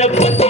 Hallelujah.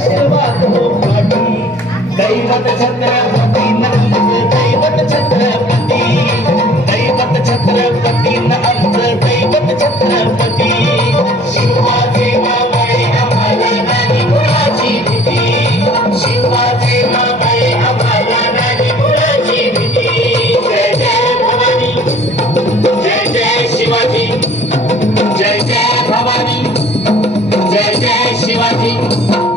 आशीर्वाद हो पाटी दैवत छत्रपती दैवत छत्रपती दैवत छत्रपती. आमचं दैवत जय जय जय जय शिवाजी जय जय भवानी जय जय शिवाजी.